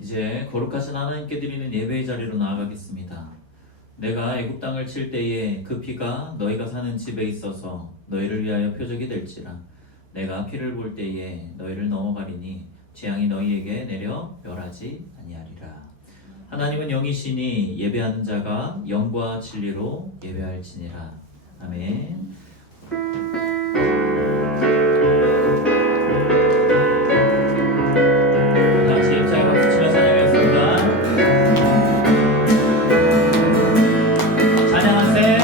이제 거룩하신 하나님께 드리는 예배의 자리로 나아가겠습니다. 내가 애굽 땅을 칠 때에 그 피가 너희가 사는 집에 있어서 너희를 위하여 표적이 될지라. 내가 피를 볼 때에 너희를 넘어가리니 재앙이 너희에게 내려 멸하지 아니하리라. 하나님은 영이시니 예배하는 자가 영과 진리로 예배할지니라. 아멘. 다같이 힘차게 박수 치며 찬양하겠습니다. 찬양하세,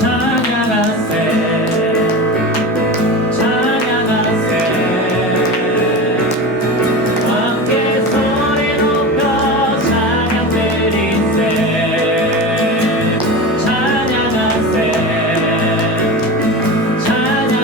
찬양하세, 찬양하세. 함께 소리 높여 찬양 드리세. 찬양하세, 찬양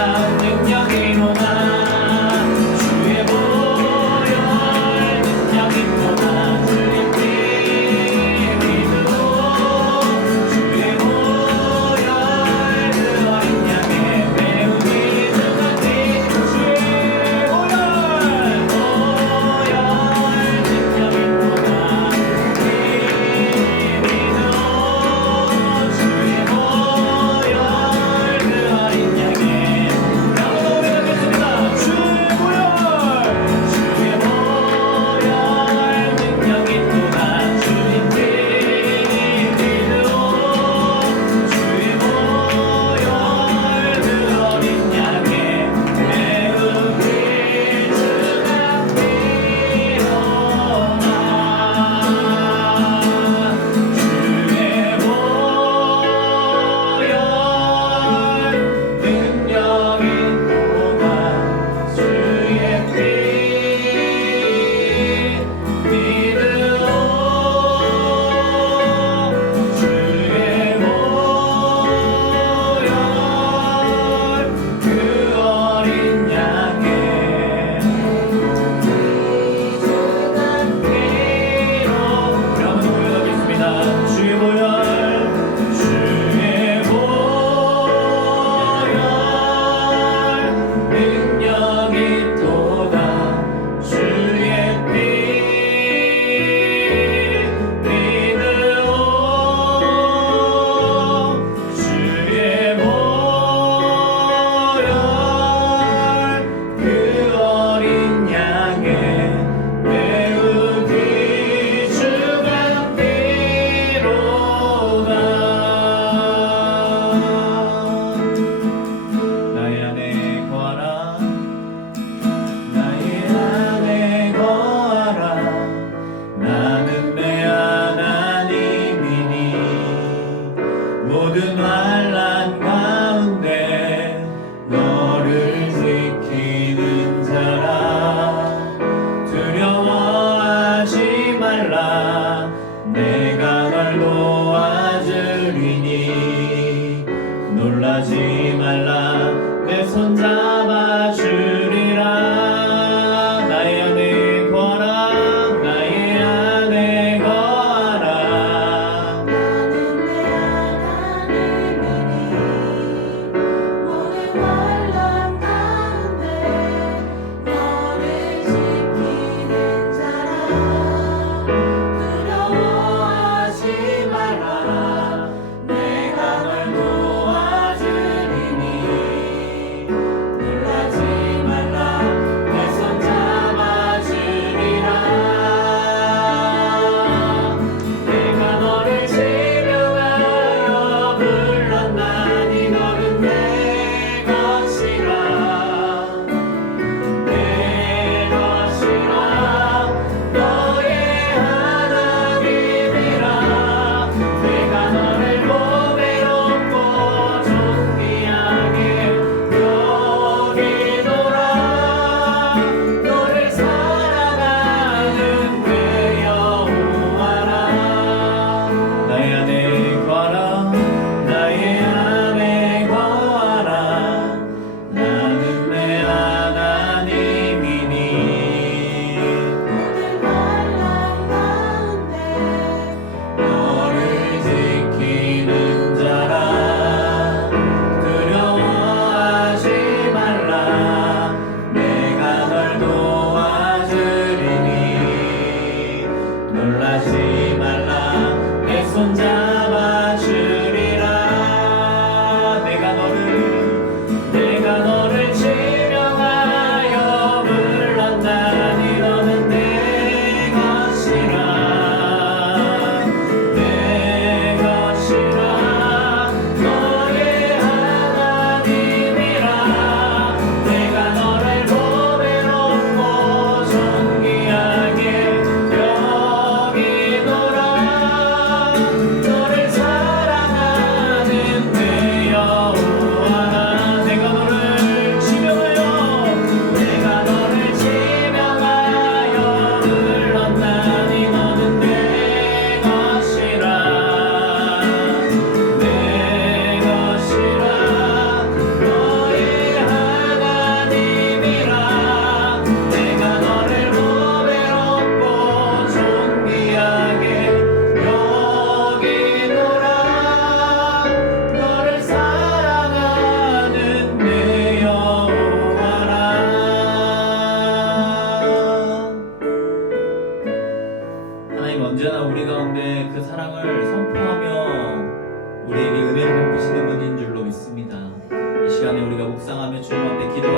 놀라운 능력이로다 주의 보혈 능력이로다 주의 피 믿음으로 주의 보혈 그 어린 양의 매우 믿음같이 주의 보혈 능력이로다 주의 보혈 그 어린 양의 아무도 우리가 믿습니다.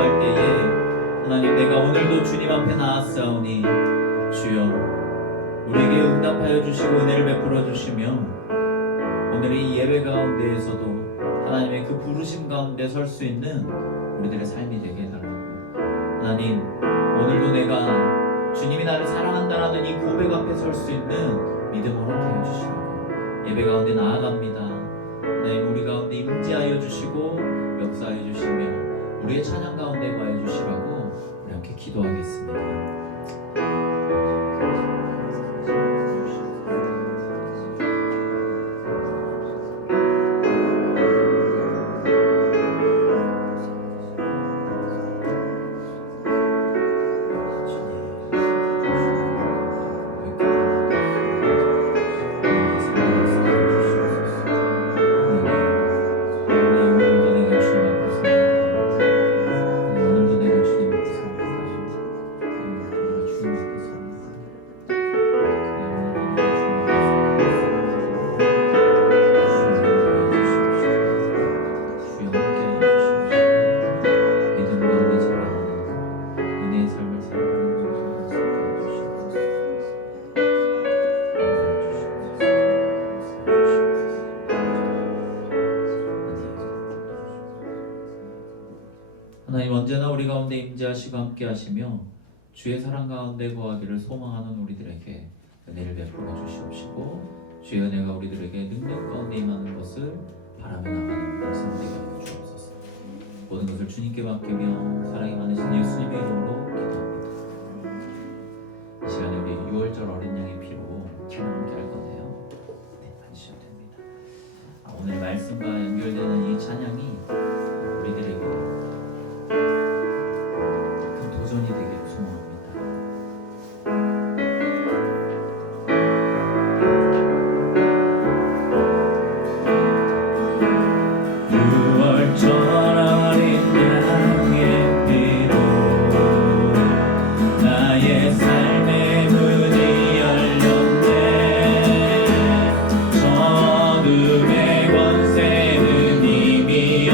기도할 때에 하나님 내가 오늘도 주님 앞에 나았사오니 주여 우리에게 응답하여 주시고 은혜를 베풀어 주시며 오늘의 이 예배 가운데에서도 하나님의 그 부르심 가운데 설 수 있는 우리들의 삶이 되게 해달라고. 하나님 오늘도 내가 주님이 나를 사랑한다라는 이 고백 앞에 설 수 있는 믿음 허락하여 주시라고 예배 가운데 나아갑니다. 하나님 우리 가운데 임재하여 주시고 역사하여 주시며 우리의 찬양 가운데 거하여 주시라고 우리 함께 기도하겠습니다. 하나님 언제나 우리 가운데 임재하시고 함께 하시며 주의 사랑 가운데 거하기를 소망하는 우리들에게 은혜를 베풀어 주시옵시고 주의 은혜가 우리들에게 능력 가운데 임하는 것을 바라며 나가는 말씀 되게 하여 주옵소서. 모든 것을 주님께 맡기며 사랑이 많으신 예수님의 이름으로 기도합니다. 이 시간에 우리 6월절 어린 양의 피로 찬양 함께 할 건데요. 네, 앉으셔도 됩니다. 오늘 말씀과 연결되는 이 찬양이 우리들에게 도전이 되기를 소망합니다. 권세는 이미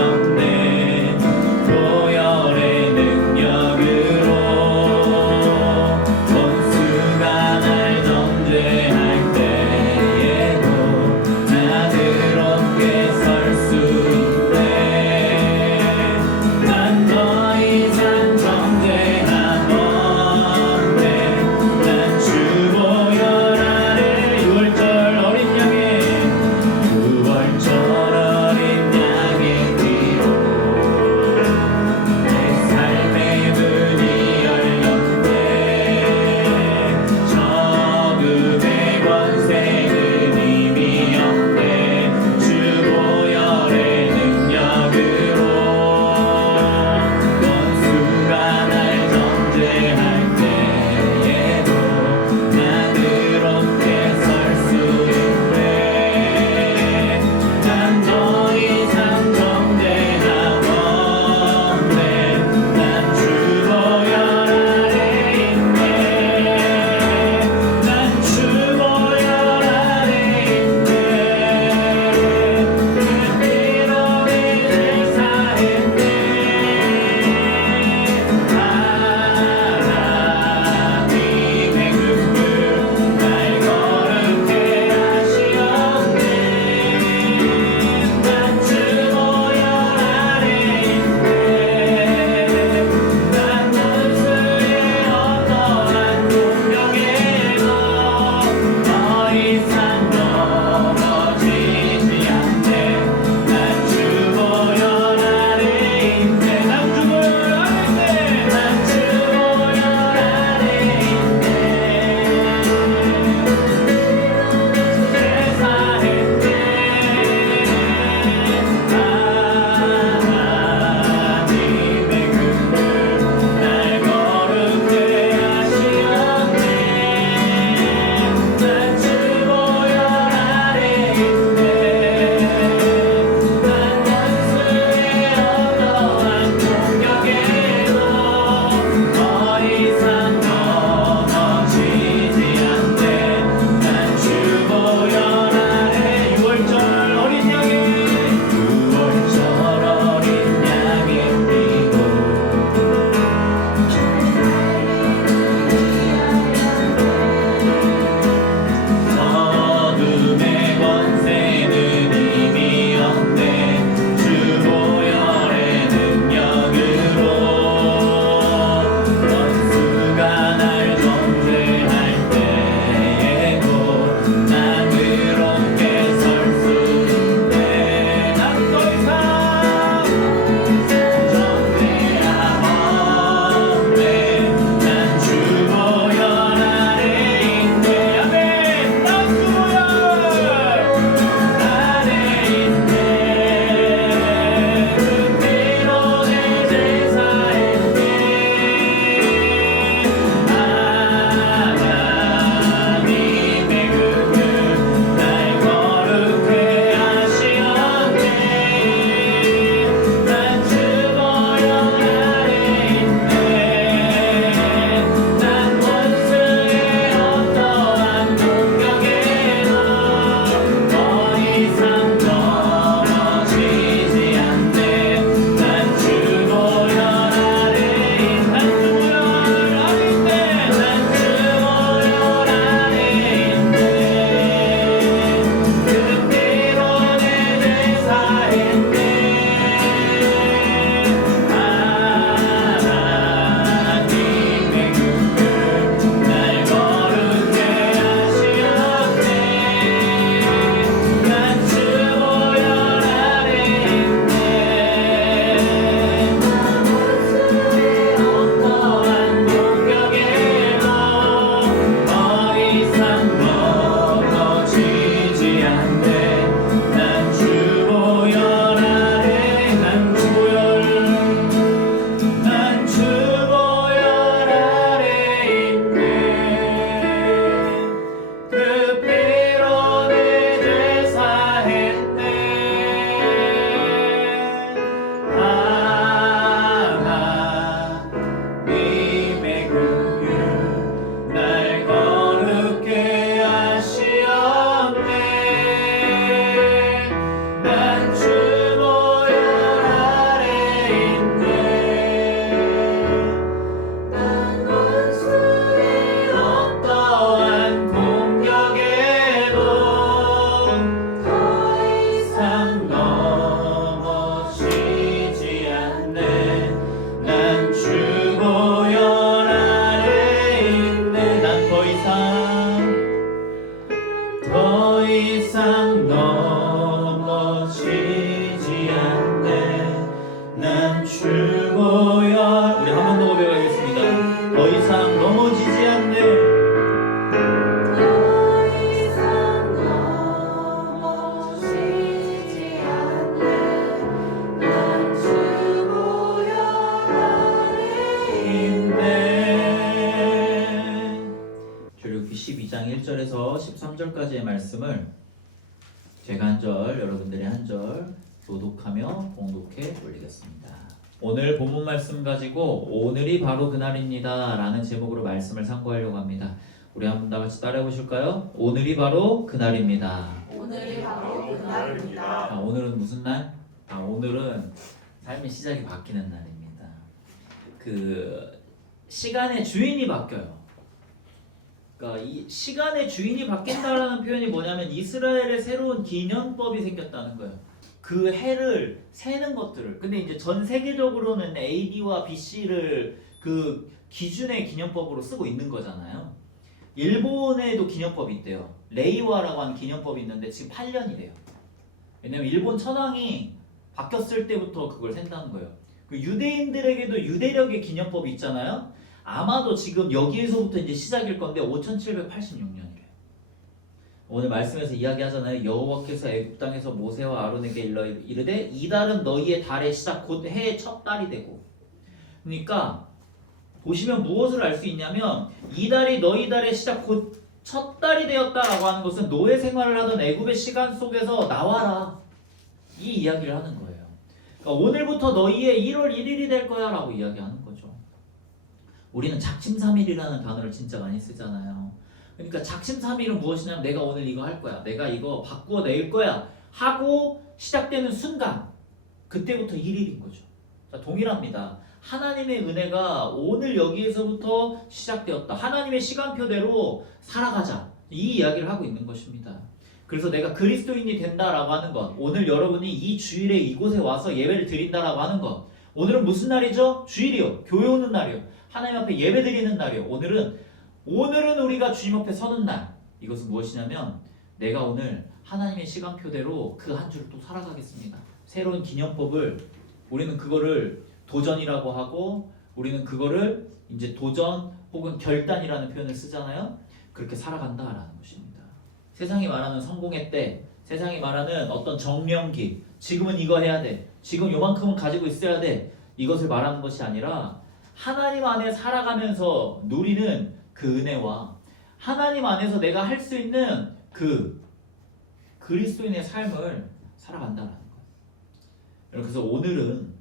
1절에서 13절까지의 말씀을 제가 한 절, 여러분들이 한 절 교독하며 봉독해 올리겠습니다. 오늘 본문 말씀 가지고 오늘이 바로 그날입니다 라는 제목으로 말씀을 상고하려고 합니다. 우리 한번 다 같이 따라해 보실까요? 오늘이 바로 그날입니다. 오늘이 바로 그날입니다. 오늘은 무슨 날? 오늘은 삶의 시작이 바뀌는 날입니다. 그 시간의 주인이 바뀌어요. 그러니까 이 시간의 주인이 바뀐다라는 표현이 뭐냐면 이스라엘의 새로운 기념법이 생겼다는 거예요. 그 해를 세는 것들을. 근데 이제 전 세계적으로는 AD와 BC를 그 기준의 기념법으로 쓰고 있는 거잖아요. 일본에도 기념법이 있대요. 레이와라고 하는 기념법이 있는데 지금 8년이래요. 왜냐면 일본 천황이 바뀌었을 때부터 그걸 센다는 거예요. 그 유대인들에게도 유대력의 기념법이 있잖아요. 아마도 지금 여기에서부터 이제 시작일 건데 5786년이래요. 오늘 말씀에서 이야기하잖아요. 여호와께서 애굽 땅에서 모세와 아론에게 이르되 이달은 너희의 달의 시작 곧 해의 첫 달이 되고. 그러니까 보시면 무엇을 알 수 있냐면 이달이 너희 달의 시작 곧 첫 달이 되었다라고 하는 것은 노예 생활을 하던 애굽의 시간 속에서 나와라 이 이야기를 하는 거예요. 그러니까 오늘부터 너희의 1월 1일이 될 거야 라고 이야기하는 거죠. 우리는 작심삼일이라는 단어를 진짜 많이 쓰잖아요. 그러니까 작심삼일은 무엇이냐면 내가 오늘 이거 할 거야, 내가 이거 바꾸어 낼 거야 하고 시작되는 순간 그때부터 1일인 거죠. 자, 동일합니다. 하나님의 은혜가 오늘 여기에서부터 시작되었다. 하나님의 시간표대로 살아가자. 이 이야기를 하고 있는 것입니다. 그래서 내가 그리스도인이 된다라고 하는 것, 오늘 여러분이 이 주일에 이곳에 와서 예배를 드린다라고 하는 것, 오늘은 무슨 날이죠? 주일이요. 교회 오는 날이요. 하나님 앞에 예배 드리는 날이요. 오늘은 우리가 주님 앞에 서는 날. 이것은 무엇이냐면 내가 오늘 하나님의 시간표대로 그 한 주를 또 살아가겠습니다. 새로운 기념법을 우리는 그거를 도전이라고 하고 우리는 그거를 이제 도전 혹은 결단이라는 표현을 쓰잖아요. 그렇게 살아간다라는 것입니다. 세상이 말하는 성공의 때, 세상이 말하는 어떤 정명기, 지금은 이거 해야 돼, 지금 요만큼은 가지고 있어야 돼, 이것을 말하는 것이 아니라 하나님 안에 살아가면서 누리는 그 은혜와 하나님 안에서 내가 할 수 있는 그 그리스도인의 삶을 살아간다라는 거예요. 그래서 오늘은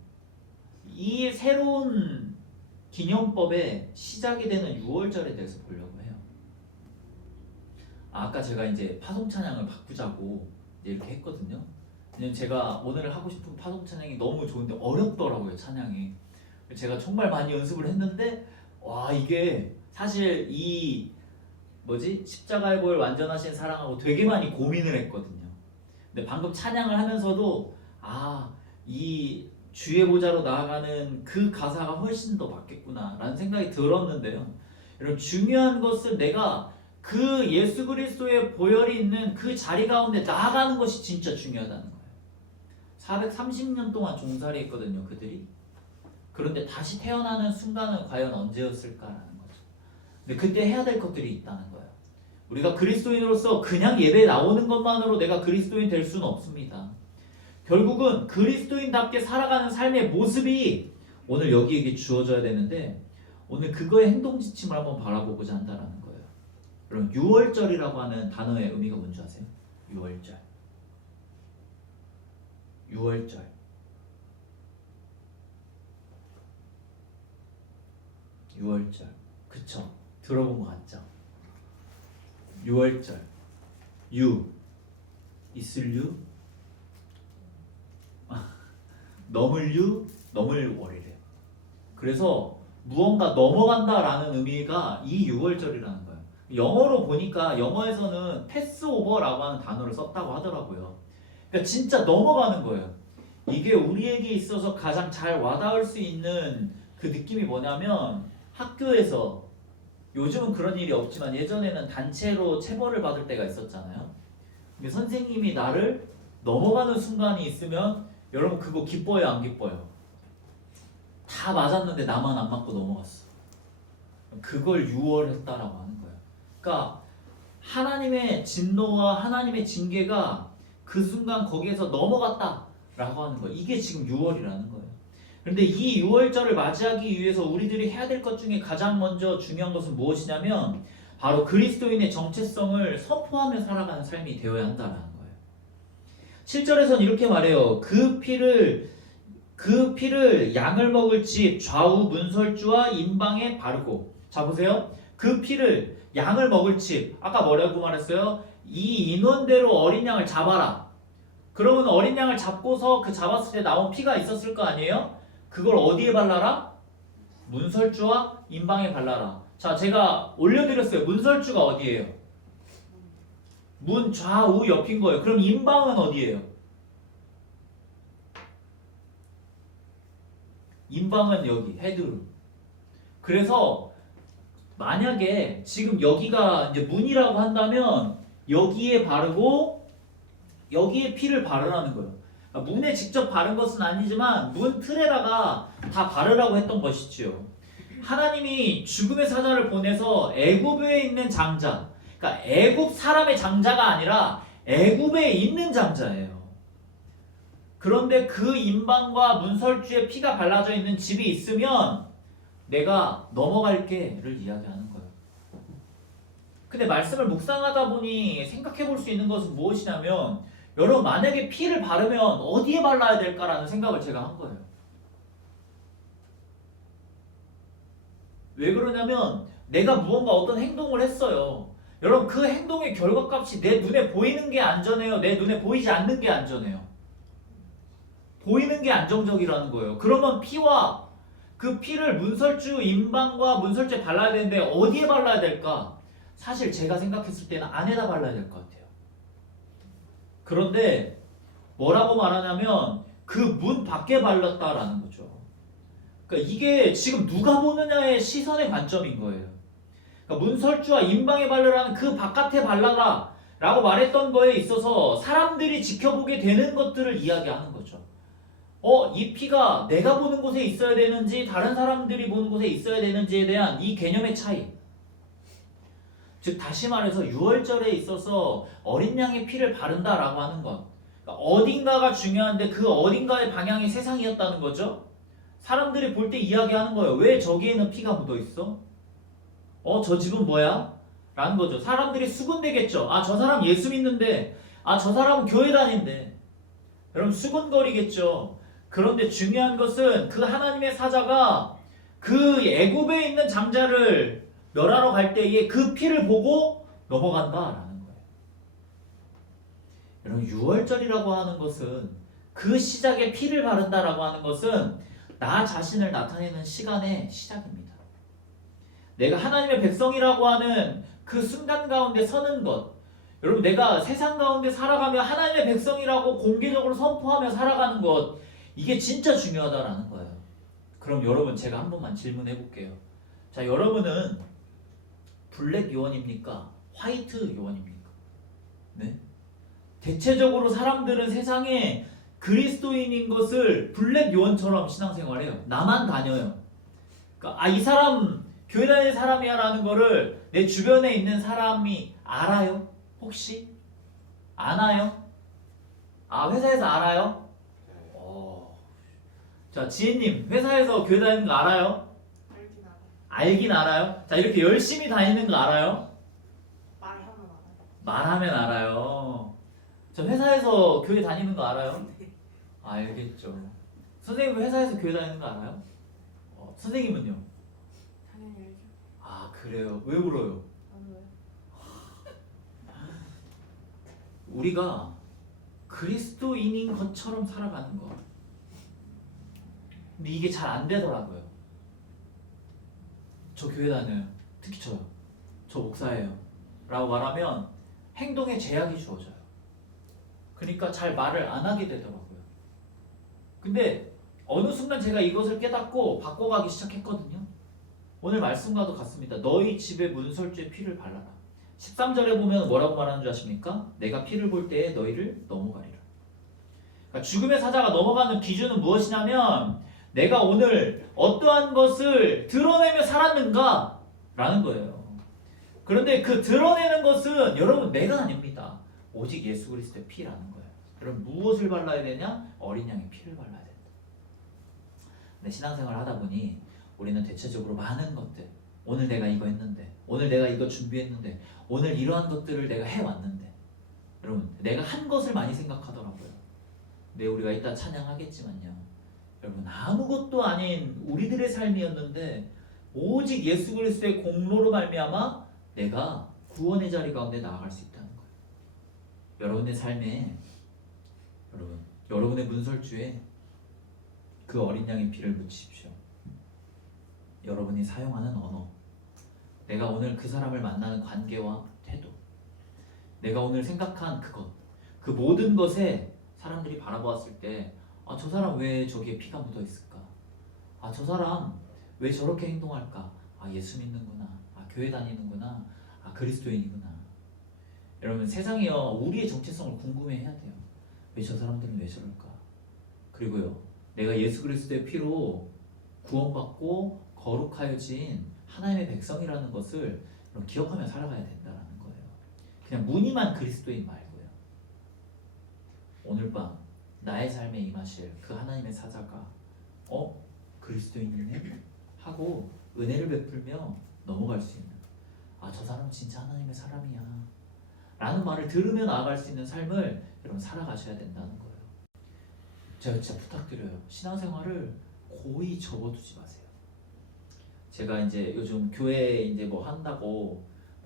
이 새로운 기념법의 시작이 되는 6월절에 대해서 보려고 해요. 아까 제가 이제 파송 찬양을 바꾸자고 이렇게 했거든요. 왜냐면 제가 오늘 하고 싶은 파송 찬양이 너무 좋은데 어렵더라고요, 찬양이. 제가 정말 많이 연습을 했는데 와, 이게 사실 이 십자가의 보혈 완전하신 사랑하고 되게 많이 고민을 했거든요. 근데 방금 찬양을 하면서도 이 주의 보좌로 나아가는 그 가사가 훨씬 더 맞겠구나 라는 생각이 들었는데요. 여러분, 중요한 것은 내가 그 예수 그리스도의 보혈이 있는 그 자리 가운데 나아가는 것이 진짜 중요하다는 거예요. 430년 동안 종살이 했거든요, 그들이. 그런데 다시 태어나는 순간은 과연 언제였을까라는 거죠. 근데 그때 해야 될 것들이 있다는 거예요. 우리가 그리스도인으로서 그냥 예배에 나오는 것만으로 내가 그리스도인 될 수는 없습니다. 결국은 그리스도인답게 살아가는 삶의 모습이 오늘 여기에게 주어져야 되는데 오늘 그거의 행동 지침을 한번 바라보고자 한다는 거예요. 여러분, 6월절이라고 하는 단어의 의미가 뭔지 아세요? 6월절. 6월절. 6월절. 그쵸? 들어본 것 같죠? 6월절. 있을 유, 넘을 유, 넘을 월이래요. 그래서 무언가 넘어간다라는 의미가 이 6월절이라는 거예요. 영어로 보니까 영어에서는 패스오버라고 하는 단어를 썼다고 하더라고요. 그러니까 진짜 넘어가는 거예요. 이게 우리에게 있어서 가장 잘 와닿을 수 있는 그 느낌이 뭐냐면 학교에서 요즘은 그런 일이 없지만 예전에는 단체로 체벌을 받을 때가 있었잖아요. 근데 선생님이 나를 넘어가는 순간이 있으면 여러분 그거 기뻐요, 안 기뻐요? 다 맞았는데 나만 안 맞고 넘어갔어. 그걸 유월했다라고 하는 거예요. 그러니까 하나님의 진노와 하나님의 징계가 그 순간 거기에서 넘어갔다라고 하는 거예요. 이게 지금 유월이라는 거예요. 그런데 이 유월절을 맞이하기 위해서 우리들이 해야 될 것 중에 가장 먼저 중요한 것은 무엇이냐면 바로 그리스도인의 정체성을 선포하며 살아가는 삶이 되어야 한다는 거예요. 7절에서는 이렇게 말해요. 그 피를 양을 먹을 집 좌우 문설주와 임방에 바르고. 자 보세요. 그 피를 양을 먹을 집. 아까 뭐라고 말했어요? 이 인원대로 어린 양을 잡아라. 그러면 어린 양을 잡고서 그 잡았을 때 나온 피가 있었을 거 아니에요? 그걸 어디에 발라라? 문설주와 임방에 발라라. 자, 제가 올려드렸어요. 문설주가 어디예요? 문 좌우 옆인 거예요. 그럼 임방은 어디예요? 임방은 여기 헤드룸. 그래서 만약에 지금 여기가 이제 문이라고 한다면 여기에 바르고 여기에 피를 바르라는 거예요. 그러니까 문에 직접 바른 것은 아니지만 문 틀에다가 다 바르라고 했던 것이지요. 하나님이 죽음의 사자를 보내서 애굽에 있는 장자, 그러니까 애굽 사람의 장자가 아니라 애굽에 있는 장자예요. 그런데 그 임방과 문설주에 피가 발라져 있는 집이 있으면 내가 넘어갈게를 이야기하는 거예요. 근데 말씀을 묵상하다 보니 생각해 볼 수 있는 것은 무엇이냐면 여러분 만약에 피를 바르면 어디에 발라야 될까라는 생각을 제가 한 거예요. 왜 그러냐면 내가 무언가 어떤 행동을 했어요. 여러분 그 행동의 결과값이 내 눈에 보이는 게 안전해요? 내 눈에 보이지 않는 게 안전해요? 보이는 게 안정적이라는 거예요. 그러면 피와 그 피를 문설주 임방과 문설주에 발라야 되는데 어디에 발라야 될까? 사실 제가 생각했을 때는 안에다 발라야 될 것 같아요. 그런데 뭐라고 말하냐면 그 문 밖에 발랐다라는 거죠. 그러니까 이게 지금 누가 보느냐의 시선의 관점인 거예요. 그러니까 문설주와 임방에 바르라는 그 바깥에 발라라 라고 말했던 거에 있어서 사람들이 지켜보게 되는 것들을 이야기하는 거죠. 이 피가 내가 보는 곳에 있어야 되는지 다른 사람들이 보는 곳에 있어야 되는지에 대한 이 개념의 차이. 즉 다시 말해서 유월절에 있어서 어린 양의 피를 바른다라고 하는 것. 그러니까 어딘가가 중요한데 그 어딘가의 방향이 세상이었다는 거죠. 사람들이 볼 때 이야기하는 거예요. 왜 저기에는 피가 묻어있어? 저 집은 뭐야? 라는 거죠. 사람들이 수군대겠죠. 아, 저 사람 예수 믿는데, 아, 저 사람은 교회 다닌대. 여러분 수군거리겠죠. 그런데 중요한 것은 그 하나님의 사자가 그 애굽에 있는 장자를 멸하러 갈 때에 그 피를 보고 넘어간다라는 거예요. 여러분 유월절이라고 하는 것은 그 시작에 피를 바른다라고 하는 것은 나 자신을 나타내는 시간의 시작입니다. 내가 하나님의 백성이라고 하는 그 순간 가운데 서는 것. 여러분 내가 세상 가운데 살아가며 하나님의 백성이라고 공개적으로 선포하며 살아가는 것. 이게 진짜 중요하다라는 거예요. 그럼 여러분 제가 한 번만 질문해 볼게요. 자, 여러분은 블랙 요원입니까? 화이트 요원입니까? 네? 대체적으로 사람들은 세상에 그리스도인인 것을 블랙 요원처럼 신앙생활해요. 나만 다녀요. 그러니까 이 사람 교회 다니는 사람이야 라는 거를 내 주변에 있는 사람이 알아요? 혹시? 아나요? 회사에서 알아요? 자, 지혜님 회사에서 교회 다니는 거 알아요? 알긴 알아요? 자, 이렇게 열심히 다니는 거 알아요? 말하면 알아요. 저 회사에서 교회 다니는 거 알아요? 알겠죠. 선생님 회사에서 교회 다니는 거 알아요? 선생님은요? 당연히 알죠. 그래요. 왜 울어요? 우리가 그리스도인인 것처럼 살아가는 거. 근데 이게 잘 안 되더라고요. 저 교회 다녀요. 특히 저요. 저 목사예요. 라고 말하면 행동에 제약이 주어져요. 그러니까 잘 말을 안 하게 되더라고요. 근데 어느 순간 제가 이것을 깨닫고 바꿔가기 시작했거든요. 오늘 말씀과도 같습니다. 너희 집에 문설주에 피를 발라라. 13절에 보면 뭐라고 말하는 줄 아십니까? 내가 피를 볼 때에 너희를 넘어가리라. 그러니까 죽음의 사자가 넘어가는 기준은 무엇이냐면 내가 오늘 어떠한 것을 드러내며 살았는가? 라는 거예요. 그런데 그 드러내는 것은 여러분 내가 아닙니다. 오직 예수 그리스도의 피라는 거예요. 여러분 무엇을 발라야 되냐? 어린 양의 피를 발라야 된다. 근데 신앙생활을 하다 보니 우리는 대체적으로 많은 것들, 오늘 내가 이거 했는데, 오늘 내가 이거 준비했는데, 오늘 이러한 것들을 내가 해왔는데, 여러분 내가 한 것을 많이 생각하더라고요. 근데 우리가 이따 찬양하겠지만요, 여러분 아무것도 아닌 우리들의 삶이었는데 오직 예수 그리스도의 공로로 말미암아 내가 구원의 자리 가운데 나아갈 수 있다는 거예요. 여러분의 삶에, 여러분의 문설주에 그 어린 양의 피를 묻히십시오. 여러분이 사용하는 언어, 내가 오늘 그 사람을 만나는 관계와 태도, 내가 오늘 생각한 그것, 그 모든 것에 사람들이 바라보았을 때 저 사람 왜 저기에 피가 묻어 있을까? 저 사람 왜 저렇게 행동할까? 예수 믿는구나. 교회 다니는구나. 그리스도인이구나. 여러분 세상이요 우리의 정체성을 궁금해해야 돼요. 왜 저 사람들은 왜 저럴까? 그리고요 내가 예수 그리스도의 피로 구원받고 거룩하여진 하나님의 백성이라는 것을 기억하며 살아가야 된다는 거예요. 그냥 무늬만 그리스도인 말고요. 오늘 밤 나의 삶에 임하실 그 하나님의 사자가 그리스도인이네? 하고 은혜를 베풀며 넘어갈 수 있는, 저 사람은 진짜 하나님의 사람이야 라는 말을 들으며 나아갈 수 있는 삶을 여러분 살아가셔야 된다는 거예요. 제가 진짜 부탁드려요. 신앙생활을 고이 접어두지 마세요. 제가 이제 요즘 교회 이제 뭐 한다고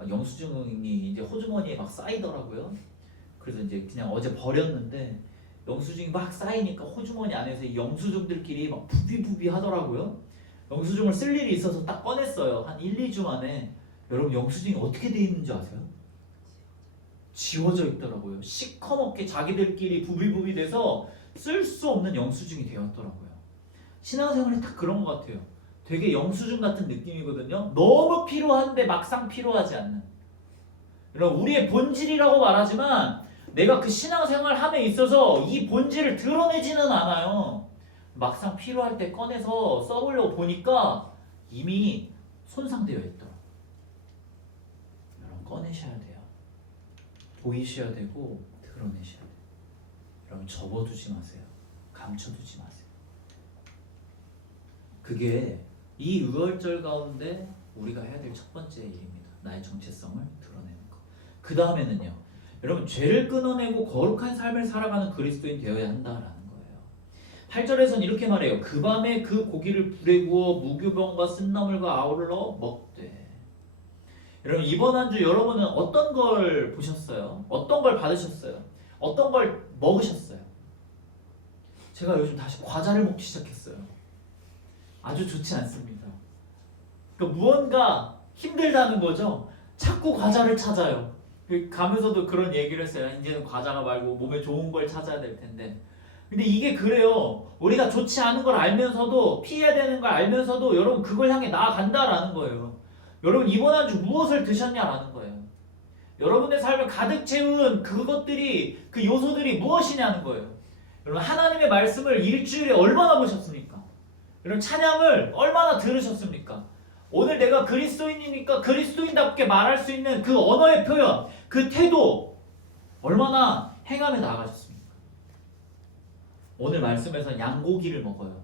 영수증이 이제 호주머니에 막 쌓이더라고요. 그래서 이제 그냥 어제 버렸는데 영수증이 막 쌓이니까 호주머니 안에서 이 영수증들끼리 막 부비부비 하더라고요. 영수증을 쓸 일이 있어서 딱 꺼냈어요. 한 1, 2주 만에. 여러분 영수증이 어떻게 돼 있는지 아세요? 지워져 있더라고요. 시커멓게 자기들끼리 부비부비 돼서 쓸 수 없는 영수증이 되었더라고요. 신앙생활이 딱 그런 것 같아요. 되게 영수증 같은 느낌이거든요. 너무 필요한데 막상 필요하지 않는. 여러분 우리의 본질이라고 말하지만 내가 그 신앙생활 함에 있어서 이 본질을 드러내지는 않아요. 막상 필요할 때 꺼내서 써보려고 보니까 이미 손상되어 있더라고요. 여러분 꺼내셔야 돼요. 보이셔야 되고 드러내셔야 돼요. 여러분 접어두지 마세요. 감춰두지 마세요. 그게 이 유월절 가운데 우리가 해야 될 첫 번째 일입니다. 나의 정체성을 드러내는 것. 그 다음에는요, 여러분 죄를 끊어내고 거룩한 삶을 살아가는 그리스도인 되어야 한다라는 거예요. 8절에서는 이렇게 말해요. 그 밤에 그 고기를 불에 구워 무교병과 쓴나물과 아울러 먹되. 여러분 이번 한 주 여러분은 어떤 걸 보셨어요? 어떤 걸 받으셨어요? 어떤 걸 먹으셨어요? 제가 요즘 다시 과자를 먹기 시작했어요. 아주 좋지 않습니다. 그러니까 무언가 힘들다는 거죠. 자꾸 과자를 찾아요. 가면서도 그런 얘기를 했어요. 이제는 과자가 말고 몸에 좋은 걸 찾아야 될 텐데. 근데 이게 그래요. 우리가 좋지 않은 걸 알면서도, 피해야 되는 걸 알면서도 여러분 그걸 향해 나아간다라는 거예요. 여러분 이번 한 주 무엇을 드셨냐라는 거예요. 여러분의 삶을 가득 채운 그것들이, 그 요소들이 무엇이냐는 거예요. 여러분 하나님의 말씀을 일주일에 얼마나 보셨습니까? 여러분 찬양을 얼마나 들으셨습니까? 오늘 내가 그리스도인이니까 그리스도인답게 말할 수 있는 그 언어의 표현, 그 태도 얼마나 행함에 나아가셨습니까? 오늘 말씀에서 양고기를 먹어요.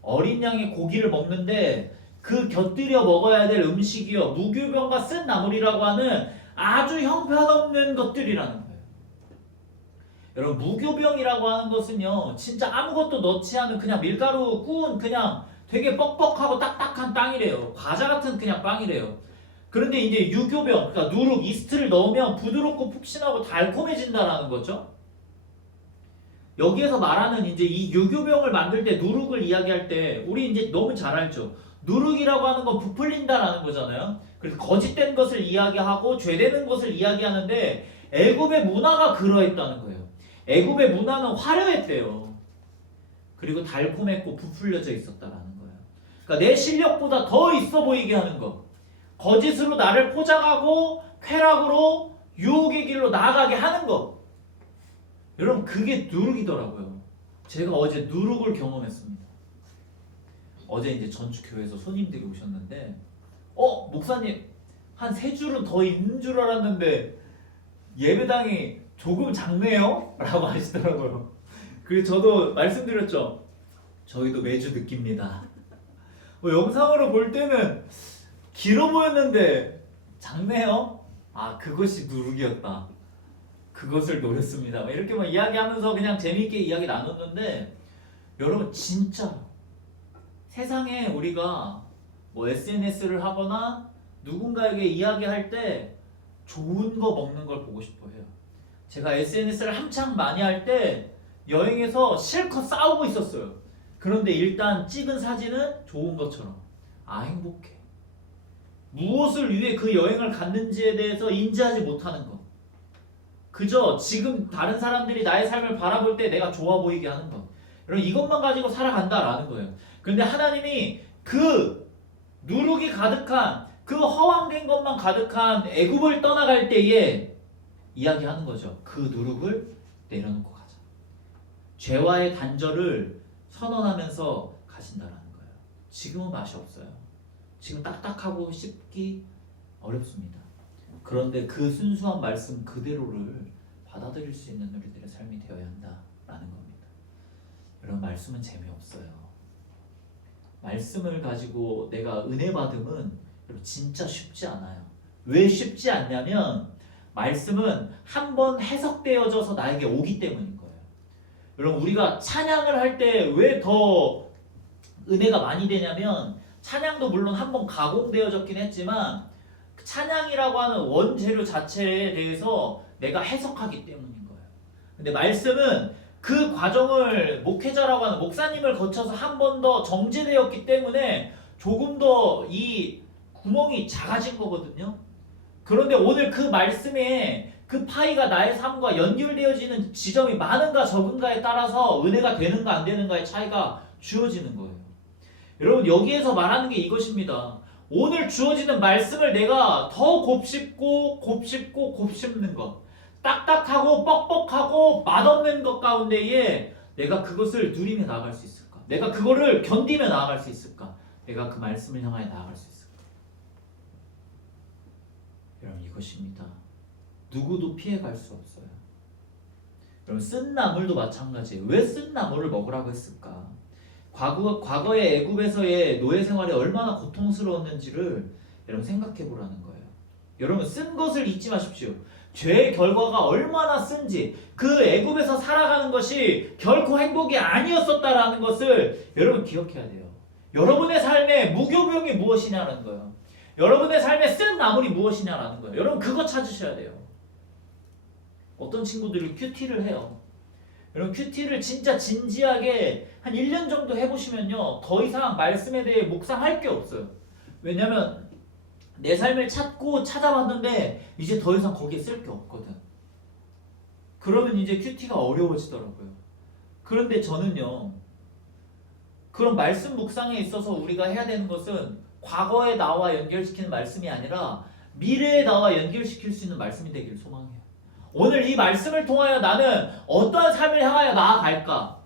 어린 양의 고기를 먹는데 그 곁들여 먹어야 될 음식이요, 무교병과 쓴 나물이라고 하는 아주 형편없는 것들이라는 거예요. 여러분 무교병이라고 하는 것은요, 진짜 아무것도 넣지 않은 그냥 밀가루 구운 그냥 되게 뻑뻑하고 딱딱한 빵이래요. 과자 같은 그냥 빵이래요. 그런데 이제 유교병, 그러니까 누룩, 이스트를 넣으면 부드럽고 푹신하고 달콤해진다라는 거죠. 여기에서 말하는 이제 이 유교병을 만들 때 누룩을 이야기할 때 우리 이제 너무 잘 알죠. 누룩이라고 하는 건 부풀린다라는 거잖아요. 그래서 거짓된 것을 이야기하고 죄되는 것을 이야기하는데 애굽의 문화가 그러했다는 거예요. 애굽의 문화는 화려했대요. 그리고 달콤했고 부풀려져 있었다라는 거예요. 그러니까 내 실력보다 더 있어 보이게 하는 것, 거짓으로 나를 포장하고 쾌락으로 유혹의 길로 나아가게 하는 것. 여러분 그게 누룩이더라고요. 제가 어제 누룩을 경험했습니다. 어제 이제 전주 교회에서 손님들이 오셨는데 목사님 한 3줄은 더 있는 줄 알았는데 예배당이 조금 작네요? 라고 하시더라고요. 그래서 저도 말씀드렸죠. 저희도 매주 느낍니다. 영상으로 볼 때는 길어 보였는데 작네요. 아, 그것이 누룩이었다. 그것을 노렸습니다. 이렇게 막 이야기하면서 그냥 재미있게 이야기 나눴는데, 여러분 진짜 세상에 우리가 뭐 SNS를 하거나 누군가에게 이야기할 때 좋은 거 먹는 걸 보고 싶어 해요. 제가 SNS를 한창 많이 할 때 여행에서 실컷 싸우고 있었어요. 그런데 일단 찍은 사진은 좋은 것처럼, 아, 행복해. 무엇을 위해 그 여행을 갔는지에 대해서 인지하지 못하는 것. 그저 지금 다른 사람들이 나의 삶을 바라볼 때 내가 좋아 보이게 하는 것. 여러분, 이것만 가지고 살아간다라는 거예요. 그런데 하나님이 그 누룩이 가득한, 그 허황된 것만 가득한 애굽을 떠나갈 때에 이야기하는 거죠. 그 누룩을 내려놓고 가자. 죄와의 단절을 선언하면서 가신다라는 거예요. 지금은 맛이 없어요. 지금 딱딱하고 씹기 어렵습니다. 그런데 그 순수한 말씀 그대로를 받아들일 수 있는 우리들의 삶이 되어야 한다라는 겁니다. 여러분, 말씀은 재미없어요. 말씀을 가지고 내가 은혜 받음은 진짜 쉽지 않아요. 왜 쉽지 않냐면 말씀은 한번 해석되어져서 나에게 오기 때문인 거예요. 여러분, 우리가 찬양을 할 때 왜 더 은혜가 많이 되냐면, 찬양도 물론 한번 가공되어졌긴 했지만 찬양이라고 하는 원재료 자체에 대해서 내가 해석하기 때문인 거예요. 근데 말씀은 그 과정을 목회자라고 하는 목사님을 거쳐서 한 번 더 정제되었기 때문에 조금 더 이 구멍이 작아진 거거든요. 그런데 오늘 그 말씀에 그 파이가 나의 삶과 연결되어지는 지점이 많은가 적은가에 따라서 은혜가 되는가 안 되는가의 차이가 주어지는 거예요. 여러분, 여기에서 말하는 게 이것입니다. 오늘 주어지는 말씀을 내가 더 곱씹고 곱씹고 곱씹는 것, 딱딱하고 뻑뻑하고 맛없는 것 가운데에 내가 그것을 누리며 나아갈 수 있을까? 내가 그거를 견디며 나아갈 수 있을까? 내가 그 말씀을 향하여 나아갈 수 있을까? 여러분, 이것입니다. 누구도 피해갈 수 없어요. 여러분, 쓴 나물도 마찬가지예요. 왜 쓴 나물을 먹으라고 했을까? 과거의 애굽에서의 노예 생활이 얼마나 고통스러웠는지를 여러분 생각해 보라는 거예요. 여러분, 쓴 것을 잊지 마십시오. 죄의 결과가 얼마나 쓴지, 그 애굽에서 살아가는 것이 결코 행복이 아니었었다라는 것을 여러분 기억해야 돼요. 여러분의 삶의 무교병이 무엇이냐는 거예요. 여러분의 삶의 쓴 나물이 무엇이냐라는 거예요. 여러분, 그거 찾으셔야 돼요. 어떤 친구들이 큐티를 해요. 여러분, 큐티를 진짜 진지하게 한 1년 정도 해보시면요, 더 이상 말씀에 대해 묵상할 게 없어요. 왜냐면 내 삶을 찾고 찾아봤는데 이제 더 이상 거기에 쓸 게 없거든. 그러면 이제 큐티가 어려워지더라고요. 그런데 저는요, 그런 말씀 묵상에 있어서 우리가 해야 되는 것은 과거의 나와 연결시키는 말씀이 아니라 미래의 나와 연결시킬 수 있는 말씀이 되기를 소망해요. 오늘 이 말씀을 통하여 나는 어떠한 삶을 향하여 나아갈까?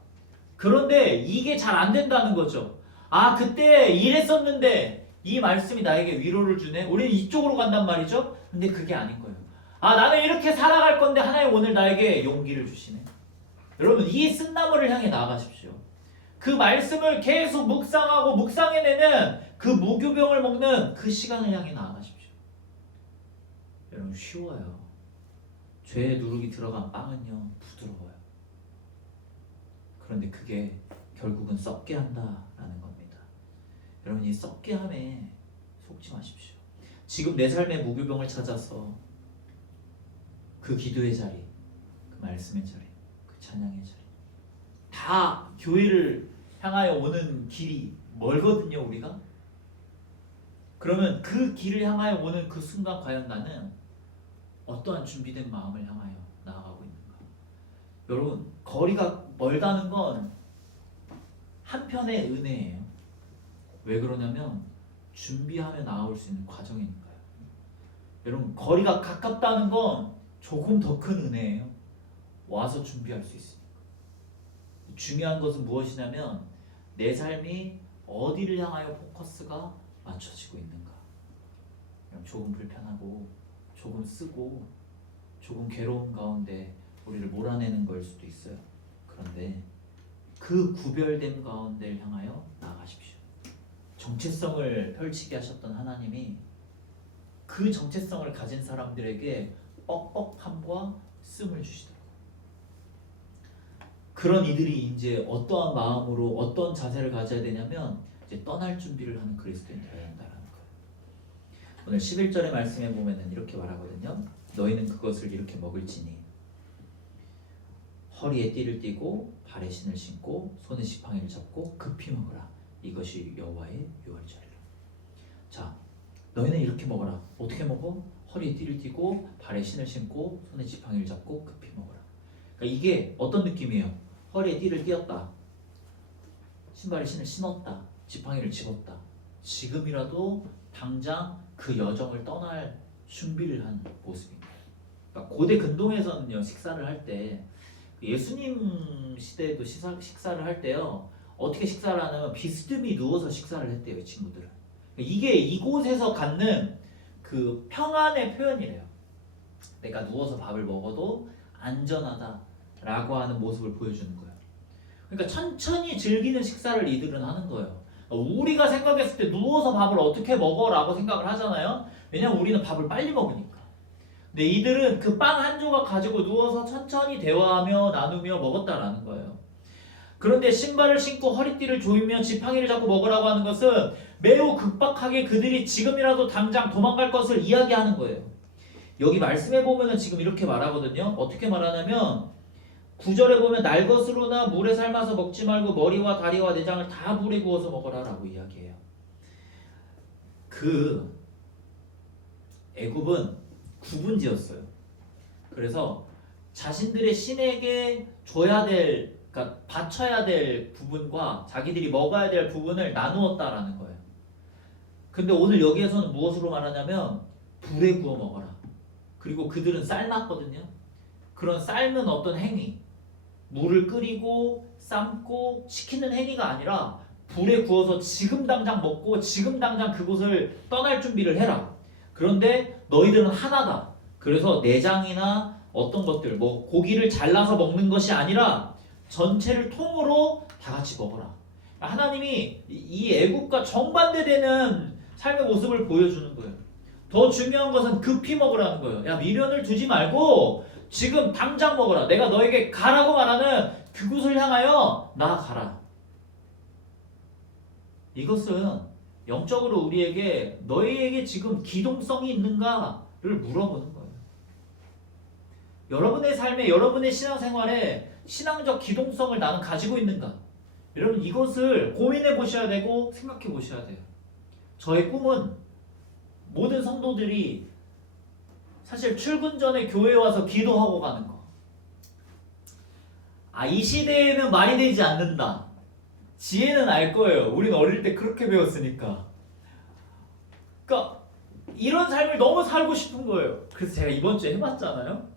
그런데 이게 잘 안 된다는 거죠. 아, 그때 이랬었는데 이 말씀이 나에게 위로를 주네? 우리는 이쪽으로 간단 말이죠? 근데 그게 아닌 거예요. 아, 나는 이렇게 살아갈 건데 하나님 오늘 나에게 용기를 주시네. 여러분, 이 쓴나물을 향해 나아가십시오. 그 말씀을 계속 묵상하고 묵상해내는 그 무교병을 먹는 그 시간을 향해 나아가십시오. 여러분, 쉬워요. 죄의 누룩이 들어간 빵은요, 부드러워요. 그런데 그게 결국은 썩게 한다라는 겁니다. 여러분, 이 썩게 함에 속지 마십시오. 지금 내 삶의 무교병을 찾아서 그 기도의 자리, 그 말씀의 자리, 그 찬양의 자리, 다 교회를 향하여 오는 길이 멀거든요, 우리가. 그러면 그 길을 향하여 오는 그 순간 과연 나는 어떠한 준비된 마음을 향하여 나아가고 있는가? 여러분, 거리가 멀다는 건 한편의 은혜예요. 왜 그러냐면 준비하며 나아올 수 있는 과정이니까요. 여러분, 거리가 가깝다는 건 조금 더 큰 은혜예요. 와서 준비할 수 있으니까. 중요한 것은 무엇이냐면 내 삶이 어디를 향하여 포커스가 맞춰지고 있는가. 조금 불편하고 조금 쓰고 조금 괴로운 가운데 우리를 몰아내는 걸 수도 있어요. 그런데 그 구별된 가운데를 향하여 나아가십시오. 정체성을 펼치게 하셨던 하나님이 그 정체성을 가진 사람들에게 뻑뻑함과 씀을 주시더라고요. 그런 이들이 이제 어떠한 마음으로 어떤 자세를 가져야 되냐면 이제 떠날 준비를 하는 그리스도인이 되어야 한다는 거예요. 오늘 11절의 말씀에 보면은 이렇게 말하거든요. 너희는 그것을 이렇게 먹을지니 허리에 띠를 띠고 발에 신을 신고 손에 지팡이를 잡고 급히 먹으라. 이것이 여호와의 유월절이라. 자, 너희는 이렇게 먹어라. 어떻게 먹어? 허리에 띠를 띠고 발에 신을 신고 손에 지팡이를 잡고 급히 먹어라. 그러니까 이게 어떤 느낌이에요? 허리에 띠를 띠었다. 신발에 신을 신었다. 지팡이를 집었다. 지금이라도 당장 그 여정을 떠날 준비를 한 모습입니다. 그러니까 고대 근동에서는요, 식사를 할 때 예수님 시대에도 식사를 할 때요, 어떻게 식사를 하냐면 비스듬히 누워서 식사를 했대요, 이 친구들은. 이게 이곳에서 갖는 그 평안의 표현이래요. 내가 누워서 밥을 먹어도 안전하다라고 하는 모습을 보여주는 거예요. 그러니까 천천히 즐기는 식사를 이들은 하는 거예요. 우리가 생각했을 때 누워서 밥을 어떻게 먹어라고 생각을 하잖아요. 왜냐면 우리는 밥을 빨리 먹으니까. 근데 이들은 그 빵 한 조각 가지고 누워서 천천히 대화하며 나누며 먹었다라는 거예요. 그런데 신발을 신고 허리띠를 조이며 지팡이를 잡고 먹으라고 하는 것은 매우 급박하게 그들이 지금이라도 당장 도망갈 것을 이야기하는 거예요. 여기 말씀해 보면은 지금 이렇게 말하거든요. 어떻게 말하냐면 9절에 보면 날 것으로나 물에 삶아서 먹지 말고 머리와 다리와 내장을 다 불에 구워서 먹어라 라고 이야기해요. 그 애굽은 구분지었어요. 그래서 자신들의 신에게 줘야 될, 그러니까 바쳐야 될 부분과 자기들이 먹어야 될 부분을 나누었다라는 거예요. 근데 오늘 여기에서는 무엇으로 말하냐면 불에 구워 먹어라. 그리고 그들은 삶았거든요. 그런 삶은 어떤 행위, 물을 끓이고 삶고 식히는 행위가 아니라 불에 구워서 지금 당장 먹고 지금 당장 그곳을 떠날 준비를 해라. 그런데 너희들은 하나다. 그래서 내장이나 어떤 것들, 뭐 고기를 잘라서 먹는 것이 아니라 전체를 통으로 다 같이 먹어라. 하나님이 이 애국과 정반대되는 삶의 모습을 보여주는 거예요. 더 중요한 것은 급히 먹으라는 거예요. 야, 미련을 두지 말고 지금 당장 먹어라. 내가 너에게 가라고 말하는 그곳을 향하여 나아가라. 이것은 영적으로 우리에게 너희에게 지금 기동성이 있는가를 물어보는 거예요. 여러분의 삶에, 여러분의 신앙생활에 신앙적 기동성을 나는 가지고 있는가? 여러분 이것을 고민해 보셔야 되고 생각해 보셔야 돼요. 저의 꿈은 모든 성도들이 사실 출근 전에 교회에 와서 기도하고 가는 거. 이 시대에는 말이 되지 않는다. 지혜는 알 거예요. 우리는 어릴 때 그렇게 배웠으니까. 그러니까 이런 삶을 너무 살고 싶은 거예요. 그래서 제가 이번 주에 해봤잖아요.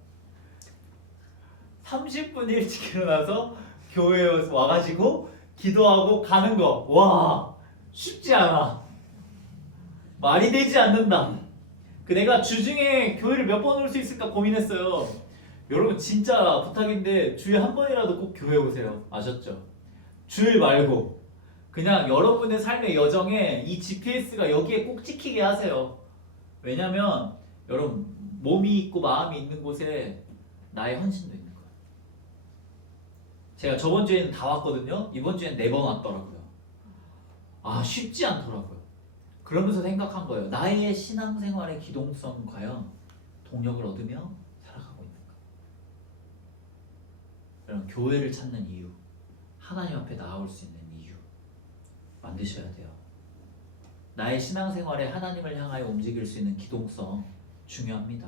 30분 일찍 일어나서 교회에 와가지고 기도하고 가는 거. 와, 쉽지 않아. 말이 되지 않는다. 내가 주중에 교회를 몇 번 올 수 있을까 고민했어요. 여러분 진짜 부탁인데 주에 한 번이라도 꼭 교회 오세요. 아셨죠? 주일 말고 그냥 여러분의 삶의 여정에 이 GPS가 여기에 꼭 찍히게 하세요. 왜냐면 여러분 몸이 있고 마음이 있는 곳에 나의 헌신도 있는 거예요. 제가 저번 주에는 다 왔거든요. 이번 주엔 4번 왔더라고요. 쉽지 않더라고요. 그러면서 생각한 거예요. 나의 신앙생활의 기동성 과연 동력을 얻으며 살아가고 있는가? 여러분 교회를 찾는 이유, 하나님 앞에 나아올 수 있는 이유 만드셔야 돼요. 나의 신앙생활에 하나님을 향하여 움직일 수 있는 기동성 중요합니다.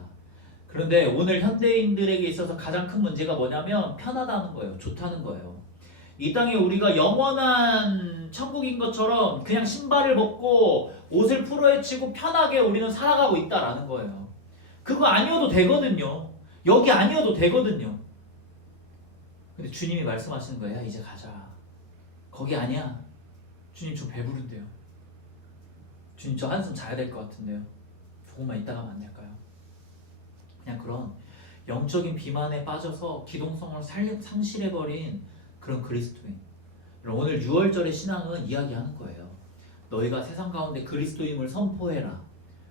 그런데 오늘 현대인들에게 있어서 가장 큰 문제가 뭐냐면 편하다는 거예요. 좋다는 거예요. 이 땅에 우리가 영원한 천국인 것처럼 그냥 신발을 벗고 옷을 풀어헤치고 편하게 우리는 살아가고 있다라는 거예요. 그거 아니어도 되거든요. 여기 아니어도 되거든요. 근데 주님이 말씀하시는 거예요. 야, 이제 가자. 거기 아니야. 주님 저 배부른데요. 주님 저 한숨 자야 될 것 같은데요. 조금만 이따 가면 안 될까요? 그냥 그런 영적인 비만에 빠져서 기동성을 상실해버린 그런 그리스도인. 오늘 6월절의 신앙은 이야기하는 거예요. 너희가 세상 가운데 그리스도임을 선포해라.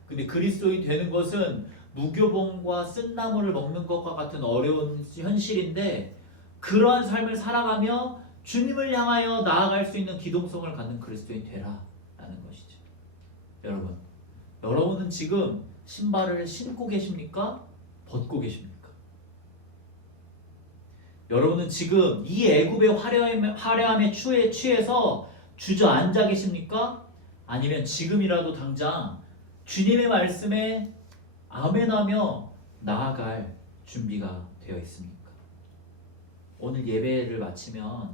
근데 그리스도인 되는 것은 무교봉과 쓴나물을 먹는 것과 같은 어려운 현실인데 그러한 삶을 살아가며 주님을 향하여 나아갈 수 있는 기동성을 갖는 그리스도인 되라 라는 것이죠. 여러분은 지금 신발을 신고 계십니까? 벗고 계십니까? 여러분은 지금 이 애굽의 화려함에 취해서 주저앉아 계십니까? 아니면 지금이라도 당장 주님의 말씀에 아멘하며 나아갈 준비가 되어 있습니까? 오늘 예배를 마치면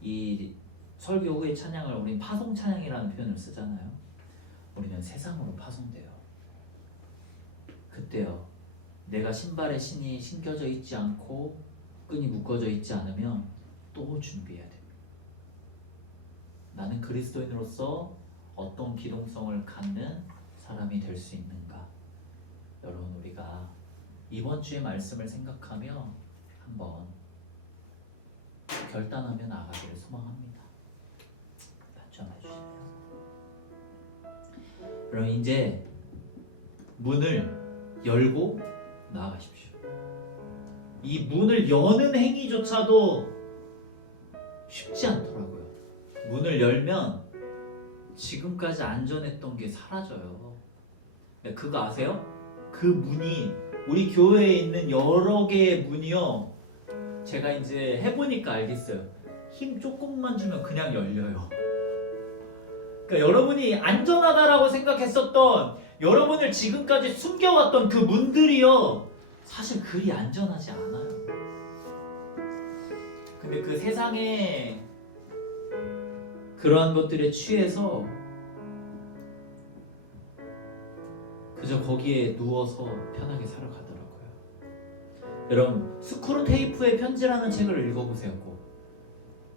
이 설교 후의 찬양을 우린 파송 찬양이라는 표현을 쓰잖아요. 우리는 세상으로 파송돼요. 그때요, 내가 신발에 신이 신겨져 있지 않고 끈이 묶어져 있지 않으면 또 준비해야 됩니다. 나는 그리스도인으로서 어떤 기동성을 갖는 사람이 될 수 있는가? 여러분, 우리가 이번 주의 말씀을 생각하며 한번 결단하며 나아가기를 소망합니다. 단추하나 주시네요. 여러분, 이제 문을 열고 나아가십시오. 이 문을 여는 행위조차도 쉽지 않더라고요. 문을 열면 지금까지 안전했던 게 사라져요. 그거 아세요? 그 문이 우리 교회에 있는 여러 개의 문이요, 제가 이제 해보니까 알겠어요. 힘 조금만 주면 그냥 열려요. 그러니까 여러분이 안전하다라고 생각했었던, 여러분을 지금까지 숨겨왔던 그 문들이요, 사실 그리 안전하지 않아요. 근데 그 세상에 그러한 것들에 취해서 그저 거기에 누워서 편하게 살아가더라고요. 여러분, 스크루테이프의 편지라는 책을 읽어보세요.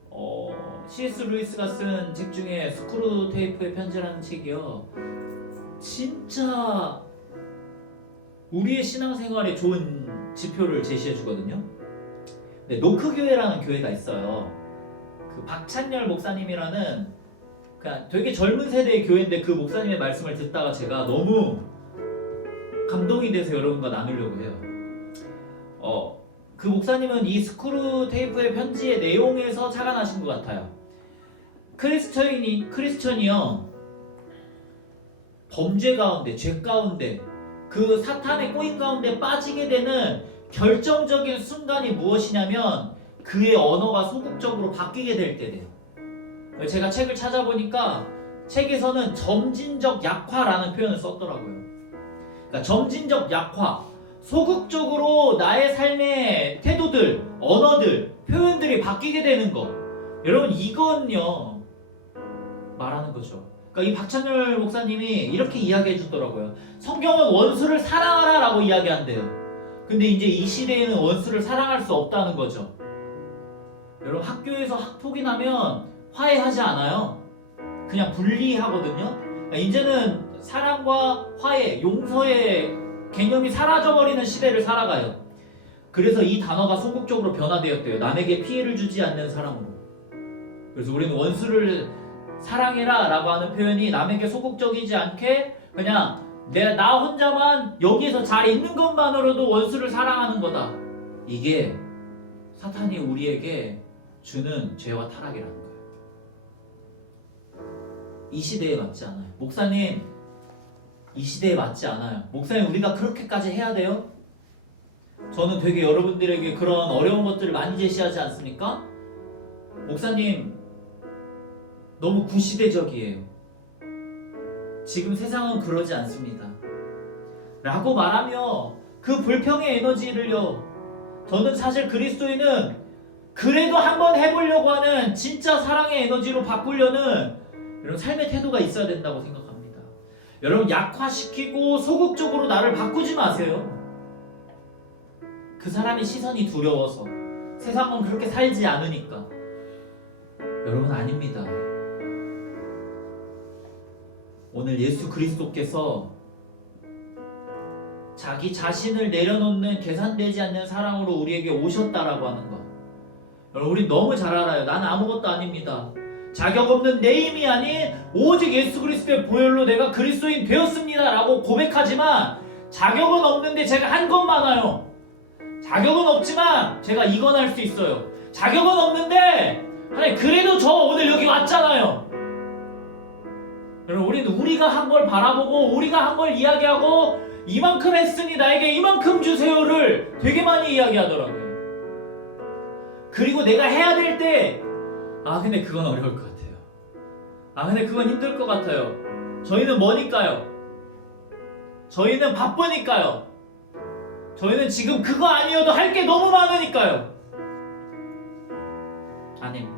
꼭. C.S. 루이스가 쓴 책 중에 스크루테이프의 편지라는 책이요, 진짜 우리의 신앙생활에 좋은 지표를 제시해 주거든요. 네, 노크교회라는 교회가 있어요. 그 박찬열 목사님이라는 그냥 되게 젊은 세대의 교회인데, 그 목사님의 말씀을 듣다가 제가 너무 감동이 돼서 여러분과 나누려고 해요. 그 목사님은 이 스크루테이프의 편지의 내용에서 착안하신 것 같아요. 크리스천이요, 범죄 가운데, 죄 가운데, 그 사탄의 꼬임 가운데 빠지게 되는 결정적인 순간이 무엇이냐면 그의 언어가 소극적으로 바뀌게 될 때래요. 제가 책을 찾아보니까 책에서는 점진적 약화라는 표현을 썼더라고요. 그러니까 점진적 약화, 소극적으로 나의 삶의 태도들, 언어들, 표현들이 바뀌게 되는 거. 여러분, 이건요 말하는 거죠. 그러니까 이 박찬열 목사님이 이렇게 이야기해 주더라고요. 성경은 원수를 사랑하라 라고 이야기한대요. 근데 이제 이 시대에는 원수를 사랑할 수 없다는 거죠. 여러분, 학교에서 학폭이 나면 화해하지 않아요. 그냥 분리하거든요. 그러니까 이제는 사랑과 화해, 용서의 개념이 사라져버리는 시대를 살아가요. 그래서 이 단어가 소극적으로 변화되었대요. 남에게 피해를 주지 않는 사람으로. 그래서 우리는 원수를 사랑해라 라고 하는 표현이 남에게 소극적이지 않게 그냥 나 혼자만 여기에서 잘 있는 것만으로도 원수를 사랑하는 거다. 이게 사탄이 우리에게 주는 죄와 타락이라는 거예요. 이 시대에 맞지 않아요. 목사님, 이 시대에 맞지 않아요. 목사님, 우리가 그렇게까지 해야 돼요? 저는 되게 여러분들에게 그런 어려운 것들을 많이 제시하지 않습니까? 목사님, 너무 구시대적이에요. 지금 세상은 그러지 않습니다. 라고 말하며 그 불평의 에너지를요, 저는 사실 그리스도인은 그래도 한번 해보려고 하는 진짜 사랑의 에너지로 바꾸려는 이런 삶의 태도가 있어야 된다고 생각합니다. 여러분, 약화시키고 소극적으로 나를 바꾸지 마세요. 그 사람의 시선이 두려워서, 세상은 그렇게 살지 않으니까. 여러분, 아닙니다. 오늘 예수 그리스도께서 자기 자신을 내려놓는 계산되지 않는 사랑으로 우리에게 오셨다라고 하는 것. 여러분, 우리 너무 잘 알아요. 난 아무것도 아닙니다. 자격 없는 내 힘이 아닌 오직 예수 그리스도의 보혈로 내가 그리스도인 되었습니다 라고 고백하지만 자격은 없는데 제가 한 건 많아요. 자격은 없지만 제가 이건 할 수 있어요. 자격은 없는데 하나님 그래도 저 오늘 여기 왔잖아요. 여러분 우리는 우리가 한 걸 바라보고 우리가 한 걸 이야기하고 이만큼 했으니 나에게 이만큼 주세요를 되게 많이 이야기하더라고요. 그리고 내가 해야 될 때 근데 그건 어려울 것 같아요. 근데 그건 힘들 것 같아요. 저희는 뭐니까요? 저희는 바쁘니까요. 저희는 지금 그거 아니어도 할 게 너무 많으니까요. 아닙니다.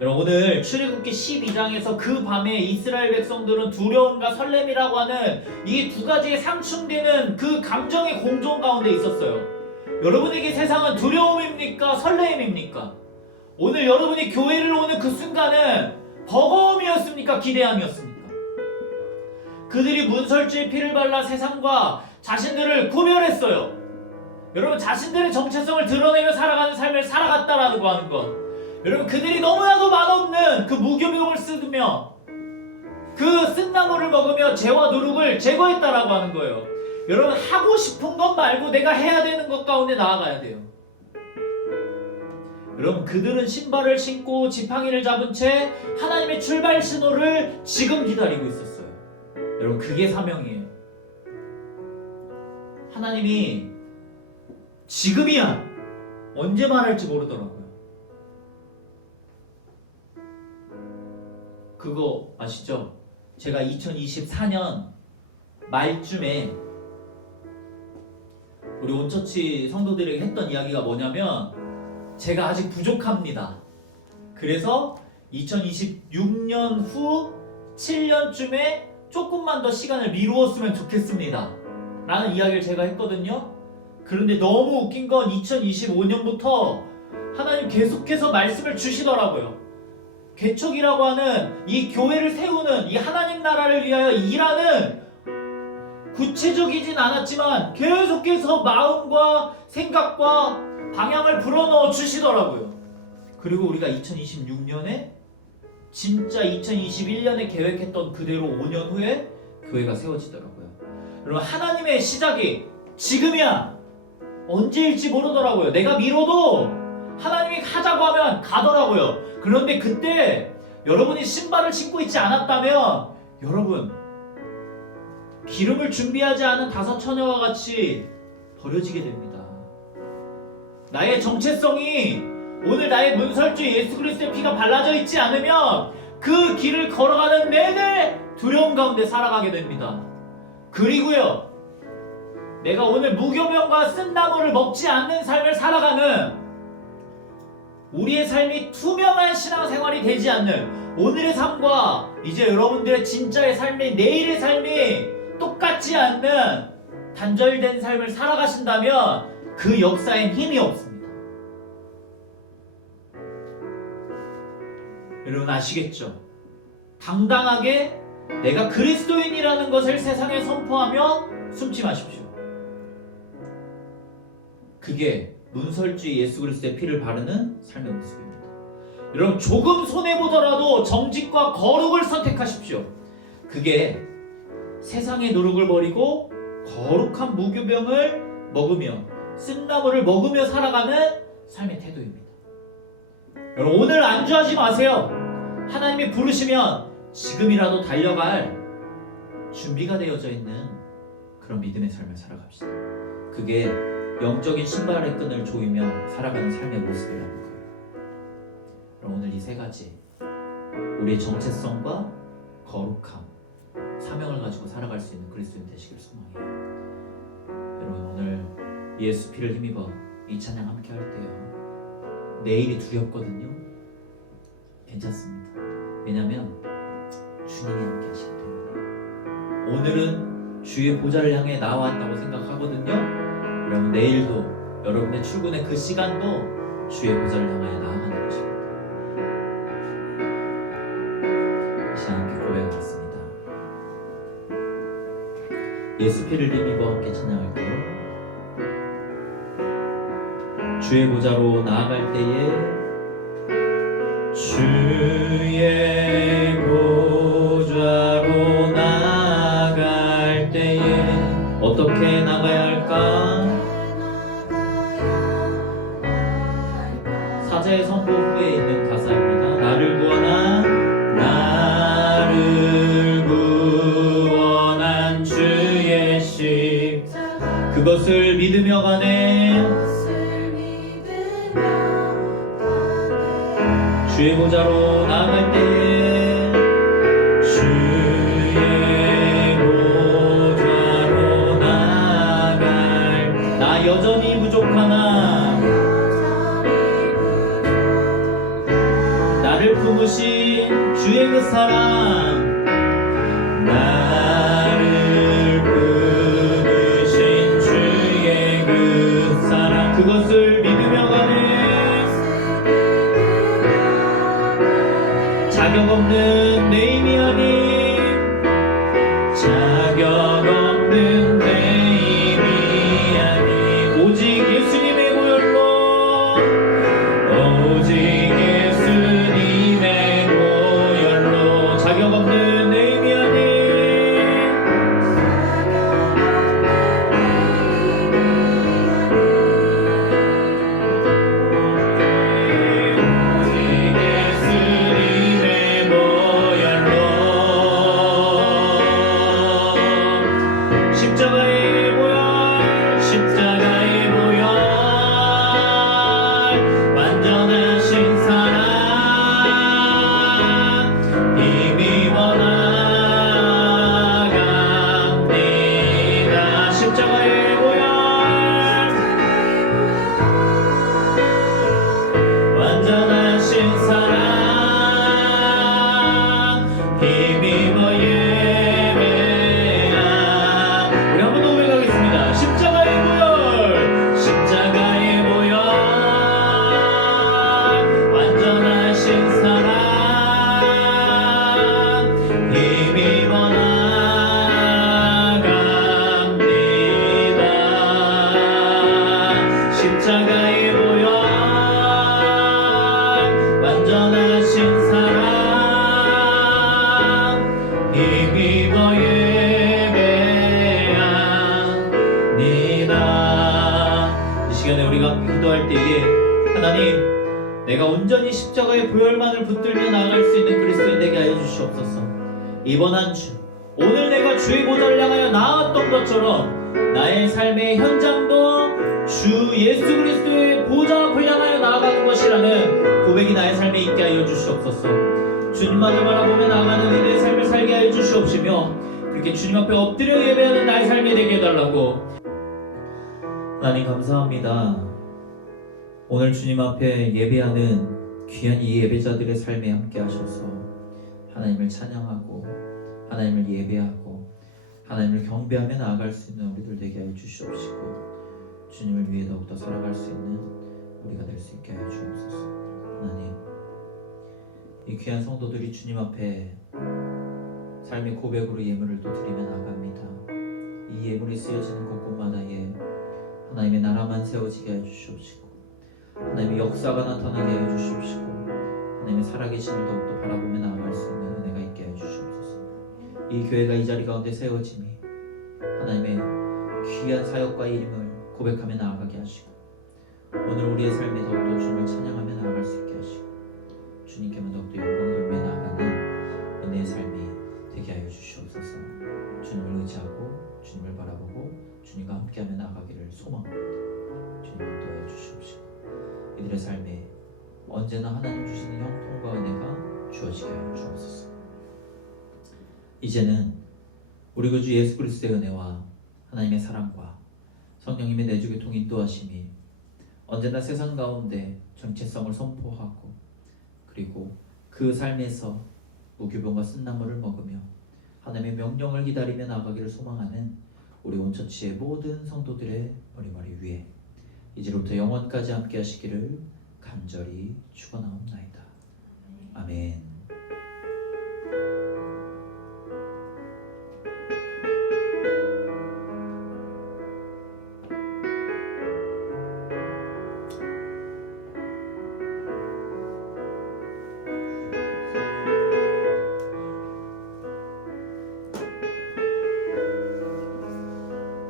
여러분 오늘 출애굽기 12장에서 그 밤에 이스라엘 백성들은 두려움과 설렘이라고 하는 이 두 가지에 상충되는 그 감정의 공존 가운데 있었어요. 여러분에게 세상은 두려움입니까? 설렘입니까? 오늘 여러분이 교회를 오는 그 순간은 버거움이었습니까? 기대함이었습니까? 그들이 문설주의 피를 발라 세상과 자신들을 구별했어요. 여러분 자신들의 정체성을 드러내며 살아가는 삶을 살아갔다라고 하는 것. 여러분 그들이 너무나도 맛없는 그 무교병을 쓰며 그 쓴나물을 먹으며 죄와 누룩을 제거했다라고 하는 거예요. 여러분 하고 싶은 것 말고 내가 해야 되는 것 가운데 나아가야 돼요. 여러분 그들은 신발을 신고 지팡이를 잡은 채 하나님의 출발 신호를 지금 기다리고 있었어요. 여러분 그게 사명이에요. 하나님이 지금이야 언제 말할지 모르더라고요. 그거 아시죠? 제가 2024년 말쯤에 우리 온처치 성도들에게 했던 이야기가 뭐냐면 제가 아직 부족합니다. 그래서 2026년 후 7년쯤에 조금만 더 시간을 미루었으면 좋겠습니다 라는 이야기를 제가 했거든요. 그런데 너무 웃긴 건 2025년부터 하나님 계속해서 말씀을 주시더라고요. 개척이라고 하는 이 교회를 세우는 이 하나님 나라를 위하여 일하는 구체적이진 않았지만 계속해서 마음과 생각과 방향을 불어넣어 주시더라고요. 그리고 우리가 2026년에 진짜 2021년에 계획했던 그대로 5년 후에 교회가 세워지더라고요. 여러분 하나님의 시작이 지금이야 언제일지 모르더라고요. 내가 미뤄도 하나님이 하자고 하면 가더라고요. 그런데 그때 여러분이 신발을 신고 있지 않았다면 여러분 기름을 준비하지 않은 다섯 처녀와 같이 버려지게 됩니다. 나의 정체성이 오늘 나의 문설주 예수 그리스도의 피가 발라져 있지 않으면 그 길을 걸어가는 내내 두려움 가운데 살아가게 됩니다. 그리고요 내가 오늘 무교병과 쓴나물을 먹지 않는 삶을 살아가는 우리의 삶이 투명한 신앙생활이 되지 않는 오늘의 삶과 이제 여러분들의 진짜의 삶이 내일의 삶이 똑같지 않는 단절된 삶을 살아가신다면 그 역사엔 힘이 없습니다. 여러분 아시겠죠? 당당하게 내가 그리스도인이라는 것을 세상에 선포하며 숨지 마십시오. 그게 문설주의 예수 그리스도의 피를 바르는 삶의 모습입니다. 여러분 조금 손해보더라도 정직과 거룩을 선택하십시오. 그게 세상의 노력을 버리고 거룩한 무교병을 먹으며 쓴나물을 먹으며 살아가는 삶의 태도입니다. 여러분 오늘 안주하지 마세요. 하나님이 부르시면 지금이라도 달려갈 준비가 되어져 있는 그런 믿음의 삶을 살아갑시다. 그게 영적인 신발의 끈을 조이며 살아가는 삶의 모습이라는 거예요. 그럼 오늘 이 세 가지 우리의 정체성과 거룩함, 사명을 가지고 살아갈 수 있는 그리스도인 되시길 소망해요. 여러분 오늘 예수 피를 힘입어 이 찬양 함께 할 때요 내일이 두렵거든요. 괜찮습니다. 왜냐하면 주님이 함께 하시기 때문에 오늘은 주의 보좌를 향해 나왔다고 생각하거든요. 여러분 내일도 여러분의 출근의 그 시간도 주의 보좌를 향하여 나아가는 것입니다. 다시 함께 고백하겠습니다. 예수 피를 힘입어 함께 찬양할게요. 주의 보좌로 나아갈 때에 주의 보좌로 나아갈 때에 어떻게 나가야 할까? 사제의 선포 후에 있는 가사입니다. 나를 구원한 주의 시 그것을 믿으며 가네. 주의 보좌로 나아갈 때에 주의 보좌로 나아갈 나 여전히 부족하나 나를 품으신 주의 그 사랑 나를 품으신 주의 그 사랑 그것을 믿으며 가네. 자격 없는 내 힘이 아닌 자격 없는 내 힘이 아닌 오직 예수님의 보혈로 오직 예수님의 보혈로 자격 없는 내 힘이 아닌 오직 예수님의 보혈로 십자가의 보혈 십자가의 보혈 완전하신 사랑 힘입어 나갑니다. 십자가의 보혈 완전하신 사랑 힘입어 예배함 우리 한 번 더 고백하겠습니다. 십자가의 보혈 십자가의 보혈 완전하신 사랑 힘입어 나갑니다. 십자가의 보혈 완전하신 사랑 힘입어 예배합니다. 이 시간에 우리가 기도할 때에 하나님 내가 온전히 십자가의 보혈만을 붙들며 나아갈 수 있는 그리스도인 되게 하여 주시옵소서. 이번 한 주 오늘 내가 주의 보좌를 향하여 나아왔던 것처럼 나의 삶의 현장도 주 예수 그리스도의 보좌 앞을 향하여 나아가는 것이라는 고백이 나의 삶에 있게 하여 주시옵소서. 주님만을 바라보며 나아가는 우리의 삶을 살게 하여 주시옵시며 그렇게 주님 앞에 엎드려 예배하는 나의 삶이 되게 해달라고. 하나님 감사합니다. 오늘 주님 앞에 예배하는 귀한 이 예배자들의 삶에 함께 하셔서 하나님을 찬양하고 하나님을 예배하고 하나님을 경배하며 나아갈 수 있는 우리들 되게 하여 주시옵시고 주님을 위해 더욱더 살아갈 수 있는 우리가 될 수 있게 하여 주옵소서. 하나님 이 귀한 성도들이 주님 앞에 삶의 고백으로 예물을 또 드리며 나갑니다. 이 예물이 쓰여지는 곳곳마다에 하나님의 나라만 세워지게 하여 주시옵시고 하나님의 역사가 나타나게 하여 주시옵시고 하나님의 살아계심을 더욱더 바라보며 나아갈 수 있는 은혜가 있게 하여 주시옵소서. 이 교회가 이 자리 가운데 세워짐이 하나님의 귀한 사역과 이름을 고백하며 나아가게 하시고 오늘 우리의 삶에 더욱더 주님을 찬양하며 나아갈 수 있게 하시고 주님께만 더욱더 영광 돌며 나아가는 은혜의 삶이 되게 하여 주시옵소서. 주님을 의지하고 주님을 바라보고 주님과 함께하며 나아가기를 소망합니다. 주님 인도하여 주시옵시고 이들의 삶에 언제나 하나님 주시는 형통과 은혜가 주어지게 하여 주옵소서. 이제는 우리 구주 예수 그리스도의 은혜와 하나님의 사랑과 성령님의 내주교통 인도하심이 언제나 세상 가운데 정체성을 선포하고 그리고 그 삶에서 무교병과 쓴나물을 먹으며 하나님의 명령을 기다리며 나아가기를 소망하는 우리 온처치의 모든 성도들의 머리머리 위에 이제로부터 영원까지 함께 하시기를 간절히 축원하옵나이다. 아멘.